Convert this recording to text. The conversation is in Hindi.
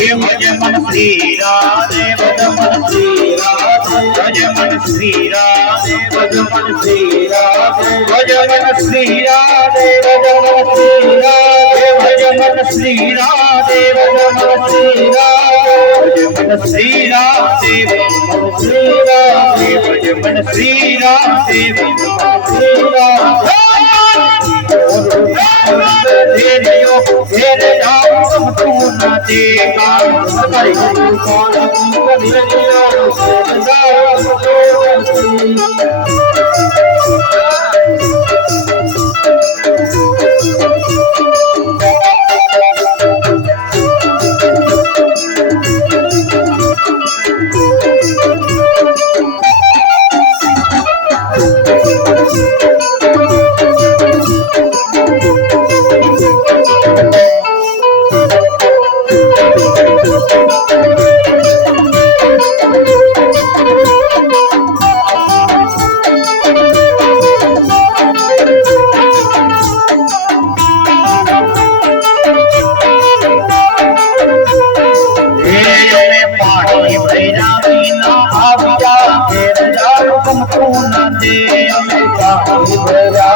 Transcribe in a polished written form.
भज मन श्री राधे भज मन श्री राधे भज मन श्री राधे भज मन श्री राधे भज मन श्री राधे भज मन श्री राधे भज मन श्री राधे भज मन श्री राधे भज मन श्री राधे भज मन श्री राधे तेरियो तेरे नाम तू न देगा हमारी कौन तुम तू न दे अमेरिका